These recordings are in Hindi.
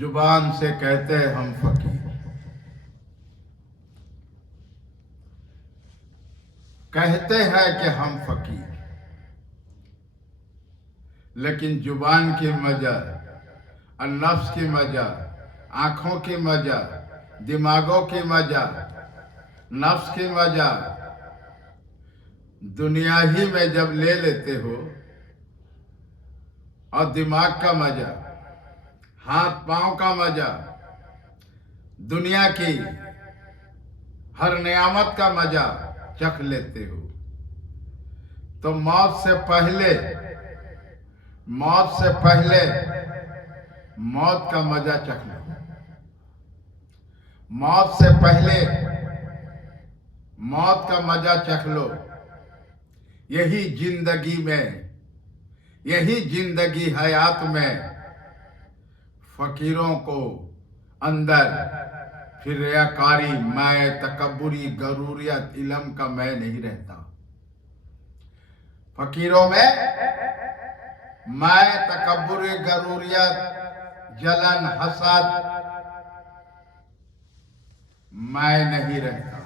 जुबान से कहते हैं हम फकीर, कहते हैं कि हम फकीर, लेकिन जुबान की मजा और नफ्स की मजा, आंखों की मजा, दिमागों की मजा, नफ्स की मजा दुनिया ही में जब ले लेते हो और दिमाग का मजा, हाथ पांव का मजा, दुनिया की हर नियामत का मजा चख लेते हो, तो मौत से पहले मौत का मजा चख लो। मौत से पहले मौत का मजा चख लो। यही जिंदगी हयात में फकीरों को अंदर फिर रियाकारी, मैं, तकब्बुरी, गरूरियत, इल्म का मैं नहीं रहता। फकीरों में मैं, तकब्बुरी, गरूरियत, जलन, हसद मैं नहीं रहता।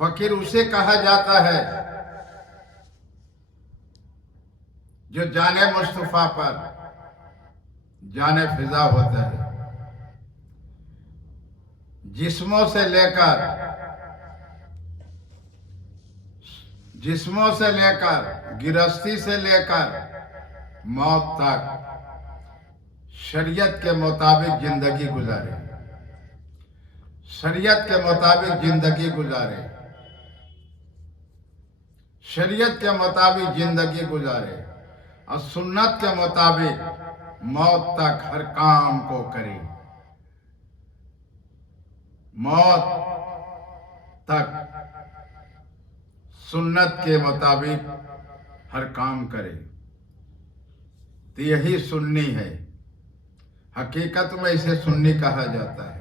फकीर उसे कहा जाता है जो जाने मुस्तफा पर जाने फिजा होता है। जिस्मों से लेकर गिरस्ती से लेकर मौत तक शरीयत के मुताबिक जिंदगी गुजारे, शरीयत के मुताबिक जिंदगी गुजारे, शरीयत के मुताबिक जिंदगी गुजारे और सुन्नत के मुताबिक मौत तक हर काम को करे। मौत तक सुन्नत के मुताबिक हर काम करे, तो यही सुन्नी है। हकीकत में इसे सुन्नी कहा जाता है।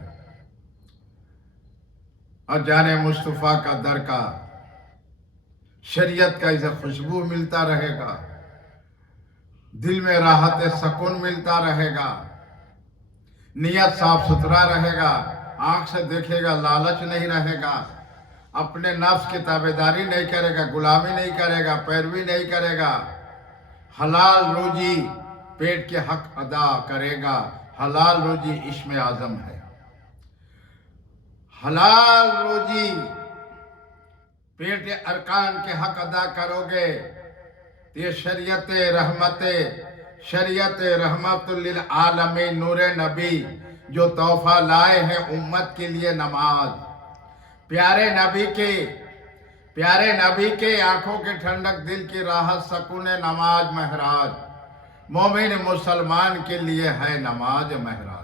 और जाने मुस्तफा का दर का, शरीयत का इसे खुशबू मिलता रहेगा, दिल में राहत सुकून मिलता रहेगा, नियत साफ सुथरा रहेगा, आंख से देखेगा, लालच नहीं रहेगा, अपने नफ्स की ताबेदारी नहीं करेगा, गुलामी नहीं करेगा, पैरवी नहीं करेगा, हलाल रोजी पेट के हक अदा करेगा। हलाल रोजी इश्म आजम है। हलाल रोजी पेट अरकान के हक अदा करोगे तो ये शरीयत रहमतुल लिल आलमीन नूरे नबी जो तोहफा लाए हैं उम्मत के लिए नमाज, प्यारे नबी के आंखों के ठंडक, दिल की राहत, सुकून नमाज महराज, मोमिन मुसलमान के लिए है नमाज महराज।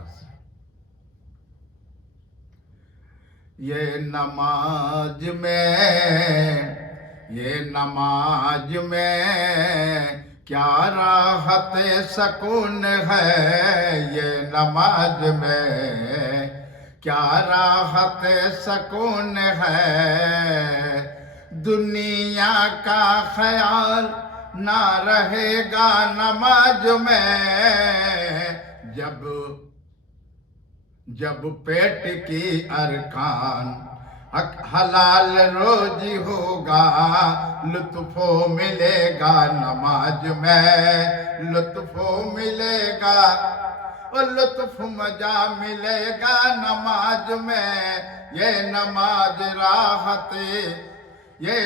ये नमाज में क्या राहत सुकून है, ये नमाज में क्या राहत सुकून है। दुनिया का ख्याल ना रहेगा नमाज में, जब पेट की अरकान हलाल रोजी होगा, लुत्फो मिलेगा नमाज में, लुत्फो मिलेगा और लुत्फ मजा मिलेगा नमाज में। ये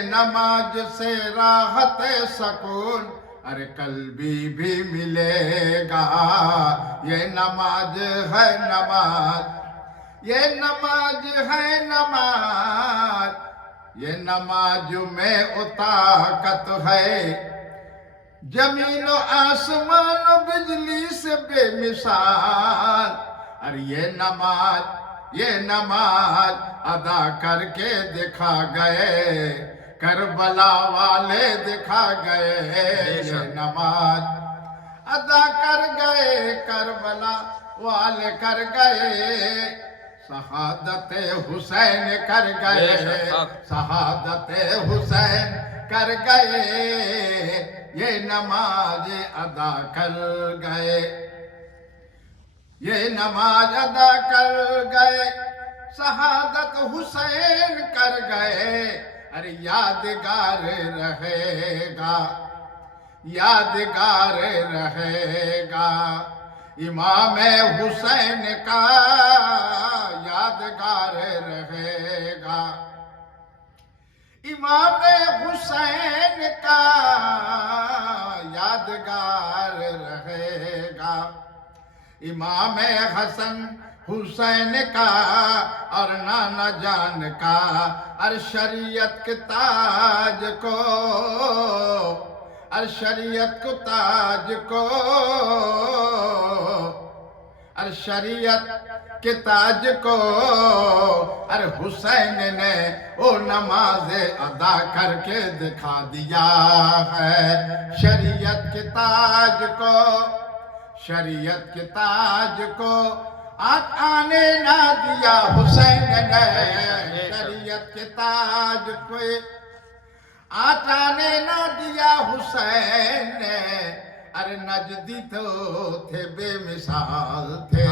नमाज से राहत सुकून अरे कल्बी भी मिलेगा। ये नमाज है नमाज, ये नमाज है नमाज, ये नमाज में ताकत है, जमीन आसमान बिजली से बेमिसाल। अरे ये नमाज अदा करके दिखा गए, करबला वाले दिखा गए। ये नमाज अदा कर गए, करबला वाले कर गए, शहादत हुसैन कर गए, शहादत हुसैन कर गए। ये नमाज अदा कर गए, ये नमाज अदा कर गए, शहादत हुसैन कर गए। अरे यादगार रहेगा, यादगार रहेगा इमाम हुसैन का, यादगार रहेगा इमाम हुसैन का, यादगार रहेगा इमाम हसन हुसैन का और नाना जान का। और शरीयत के ताज को, और शरीयत को ताज को, और शरीयत के ताज को अरे हुसैन ने वो नमाज अदा करके दिखा दिया है। शरीयत के ताज को, शरीयत के ताज को आने ना दिया हुसैन ने, शरीयत के ताज को आने ना दिया हुसैन ने। अरे नजदी तो थे बेमिसाल थे,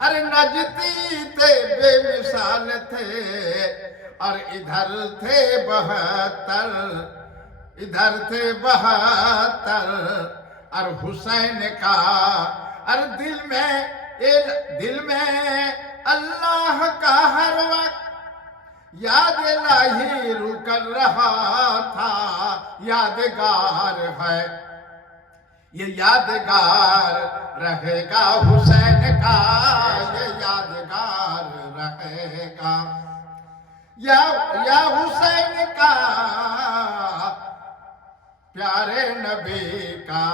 अरे नजदी थे बेमिसाल थे, और इधर थे 72, इधर थे 72। और हुसैन का अरे दिल में अल्लाह का हर वक्त याद इलाही रुकर रहा था। यादगार है ये, यादगार रहेगा हुसैन का, ये यादगार रहेगा या हुसैन का, प्यारे नबी का,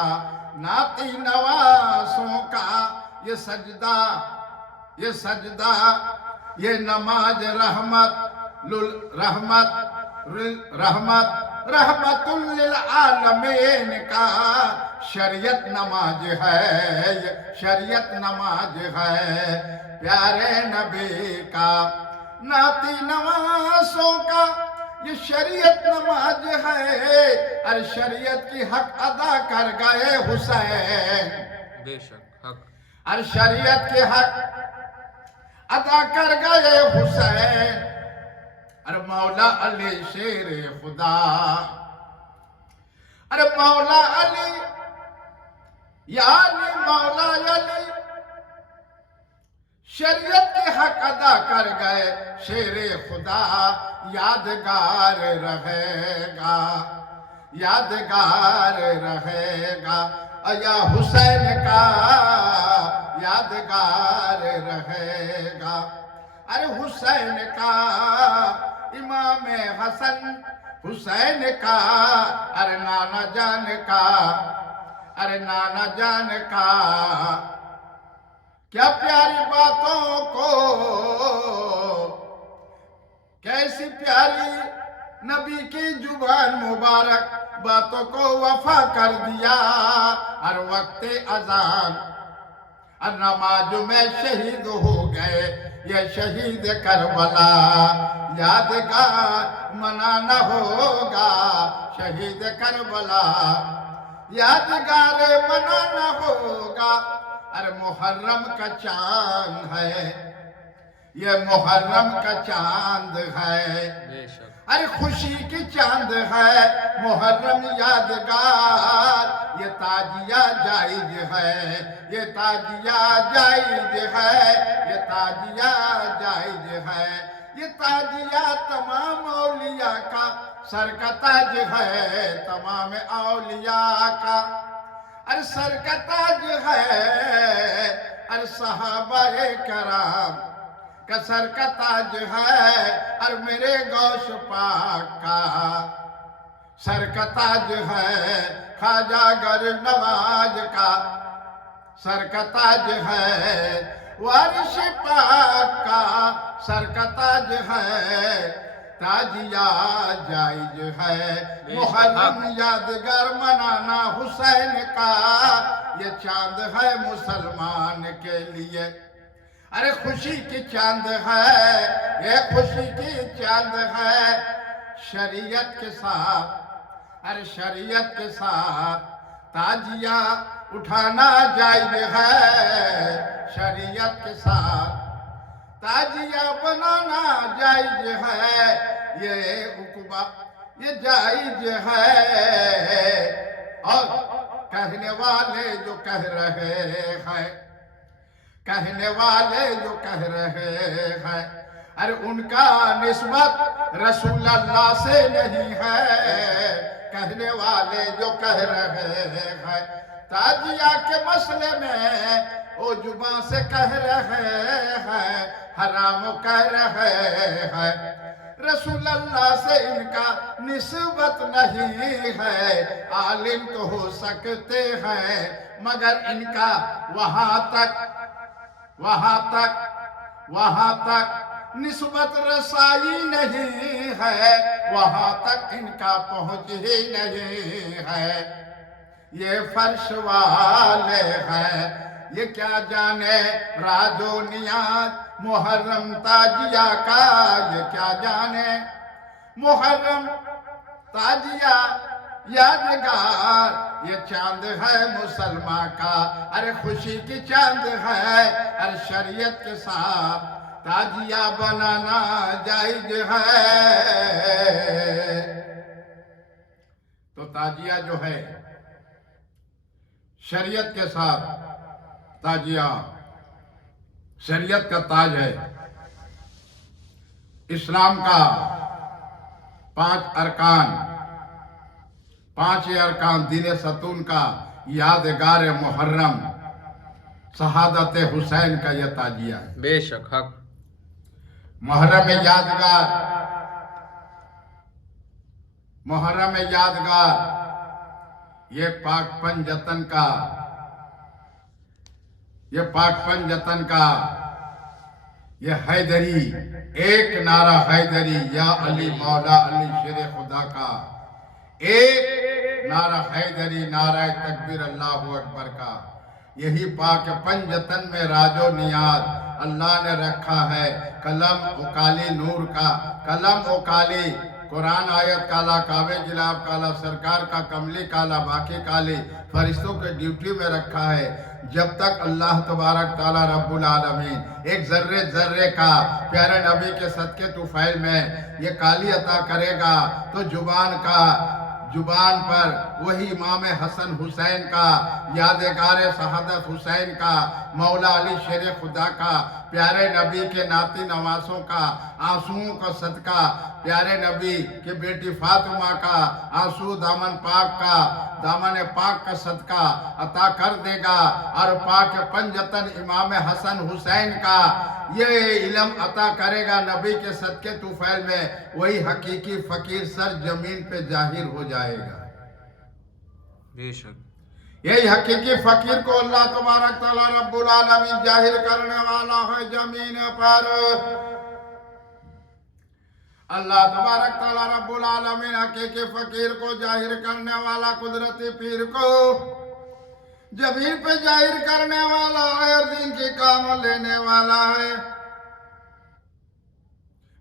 नाती नवासों का ये सजदा, ये सजदा, ये नमाज रहमत रहमतुल लिल आलमीन का शरीयत नमाज है, ये शरीयत नमाज है प्यारे नबी का, नाती नवासों का ये शरीयत नमाज है। और शरीयत की हक अदा कर गए हुसैन, बेशक हक, और शरीयत के हक अदा कर गए हुसैन। अरे मौला अली शेर खुदा, अरे मौला अली यानी मौला अली शरीयत के हक अदा कर गए शेर खुदा। यादगार रहेगा, यादगार रहेगा या हुसैन का, यादगार रहेगा। अरे हुसैन का, इमाम हसन हुसैन का, अरे नाना जान का, अरे नाना जान का। क्या प्यारी बातों को, कैसी प्यारी नबी की जुबान मुबारक बातों को वफा कर दिया। हर वक्त अजान और नमाज में शहीद हो गए ये शहीद करबला। यादगार मनाना होगा शहीद करबला, यादगार मनाना होगा। अरे मुहर्रम का चांद है, ये मुहर्रम का चांद है, अरे खुशी की चांद है मुहर्रम यादगार। ये ताजिया जायज है, ये ताजिया जायज है, ये ताजिया जायज है। ये ताजिया तमाम औलिया का सर का ताज है, तमाम औलिया का अरे सर का ताज है। अरे सहाबाए कराम का सर का ताज है, और मेरे गौश पाक का सर का ताज है। ख्वाजा गर नवाज का सर का ताज है, वारिश पाक का सर का ताज है। ताजिया जायज है मुहर्रम यादगार मनाना हुसैन का, ये चांद है मुसलमान के लिए। अरे खुशी की चांद है, ये खुशी की चांद है। शरीयत के साथ अरे शरीयत के साथ ताजिया उठाना जायज है, शरीयत के साथ ताजिया बनाना जायज है, ये उकबा ये जायज है। और कहने वाले जो कह रहे हैं, कहने वाले जो कह रहे हैं, अरे उनका निस्बत रसूल अल्लाह से नहीं है। कहने वाले जो कह रहे हैं ताजिया के मसले में वो जुबान से कह रहे हैं, हराम कह रहे हैं, रसूल अल्लाह से इनका निस्बत नहीं है। आलिम तो हो सकते हैं मगर इनका वहां तक निस्बत रसाई नहीं है, वहां तक इनका पहुंच ही नहीं है। ये फर्श वाले हैं, ये क्या जाने राजो नियाज मुहर्रम ताजिया का, ये क्या जाने मुहर्रम ताजिया यादगार, ये चांद है मुसलमान का, अरे खुशी की चांद है। अरे शरीयत के साथ ताजिया बनाना जायज है। तो ताजिया जो है शरीयत के साथ ताजिया, शरीयत का ताज है। इस्लाम का 5 अरकान, 5 अरकान दीन सतून का यादगार मुहर्रम शहादत हुसैन का यह ताजिया है। बेशक हक। मुहर्रम यादगार, मुहर्रम यादगार ये पाक पंजतन का, ये पाक पंजतन का ये हैदरी, एक नारा हैदरी या अली मौला अली शेर खुदा का, एक नारा हैदरी नारा तकबीर अल्लाहु अकबर का। यही पाक पंजतन में राजो नियाज अल्लाह ने रखा है। कलम उकाली नूर का, कलम उकाली कुरान आयत काला, कावे जिलाब काला, सरकार का कमली काला, बाकी काली फरिश्तों के ड्यूटी में रखा है। जब तक अल्लाह तबारक ताला रब्बुल आलमीन एक जर्रे जर्रे का प्यारे नबी के सदके तुफैल में ये काली अता करेगा तो जुबान पर वही इमाम हसन हुसैन का यादगार शहादत हुसैन का, मौला अली शेर खुदा का, प्यारे नबी के नाती नवासों का आंसुओं का सदका, प्यारे नबी के बेटी फातिमा का आंसू दामन पाक का सदका अता कर देगा। और पाक पंजतन इमाम हसन हुसैन का ये इल्म अता करेगा नबी के सदके तुफैल में। वही हकीकी फकीर सर जमीन पे जाहिर हो जाएगा। बेशक यही हकीकी फकीर को अल्लाह तबारक तआला रब्बुल आलमीन जाहिर करने वाला है जमीन पर। अल्लाह तबारक तआला रब्बुल आलमीन हकीकी फकीर को जाहिर करने वाला, कुदरती पीर को जमीन पे जाहिर करने वाला है और दिन के काम लेने वाला है।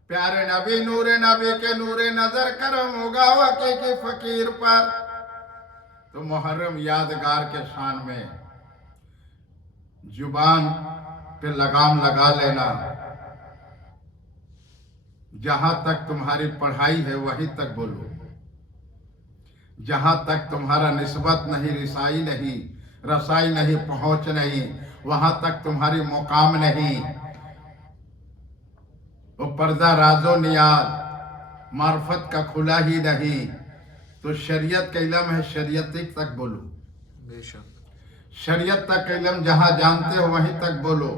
प्यारे नबी नूरे नबी के नूरे नजर करम होगा हकीकी फकीर पर। तो मुहर्रम यादगार के शान में जुबान पे लगाम लगा लेना। जहां तक तुम्हारी पढ़ाई है वहीं तक बोलो, जहां तक तुम्हारा निस्बत नहीं, रसाई नहीं, पहुंच नहीं, वहां तक तुम्हारी मुकाम नहीं। वो पर्दा राजो नियाज मार्फत का खुला ही नहीं। तो शरीयत का इल्म है, शरीयत तक बोलो। बेशक शरीयत तक इल्म जहां जानते हो वहीं तक बोलो।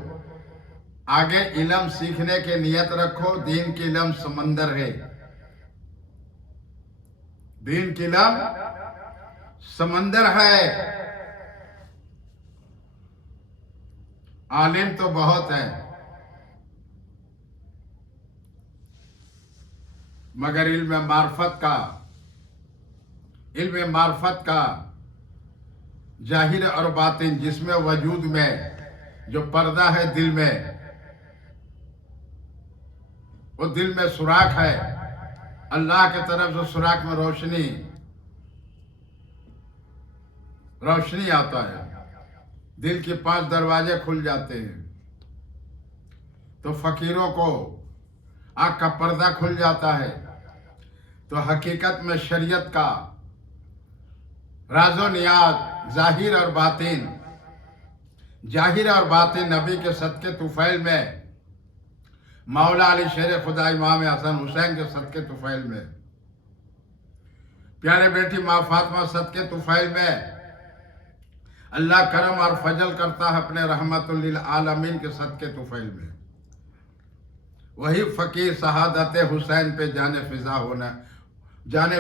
आगे इल्म सीखने के नियत रखो। दीन की इल्म समंदर है, दीन की इल्म समंदर है। आलिम तो बहुत है मगर इल्म मार्फत का जाहिर और बातिन, जिसमें वजूद में जो पर्दा है दिल में, वो दिल में सुराख है, अल्लाह के तरफ से सुराख में रोशनी रोशनी आता है, दिल के 5 दरवाजे खुल जाते हैं। तो फकीरों को आँख का पर्दा खुल जाता है। तो हकीकत में शरीयत का राजो नियाज जाहिर और बातिन नबी के सदके तुफैल में, मौला अली शेर खुदा इमाम हसन हुसैन के सदके तुफैल में, प्यारे बेटी माँ फातिमा सदके तुफैल में अल्लाह करम और फजल करता है अपने रहमतुल लिल आलमीन के सदके तुफैल में। वही फकीर शहादत हुसैन पे जाने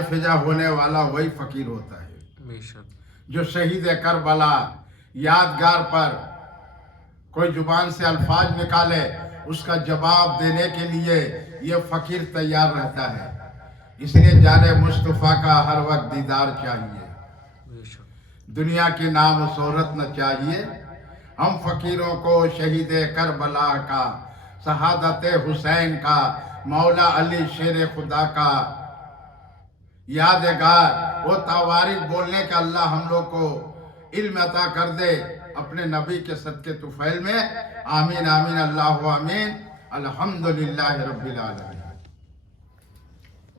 फिजा होने वाला वही फकीर होता है बेशक। जो शहीद करबला यादगार पर कोई जुबान से अल्फाज निकाले, उसका जवाब देने के लिए ये फकीर तैयार रहता है। इसलिए जाने मुस्तफ़ा का हर वक्त दीदार चाहिए, बेशक। दुनिया की नाम शोहरत न चाहिए। हम फकीरों को शहीद करबला का, शहादत हुसैन का, मौला अली शेर खुदा का यादगार वो तवारीख बोलने का अल्लाह हम लोग को इल्म अता कर दे अपने नबी के सदके तुफैल में। आमीन आमीन अल्लाहु आमीन। अल्हम्दुलिल्लाहि रब्बिल आलमीन।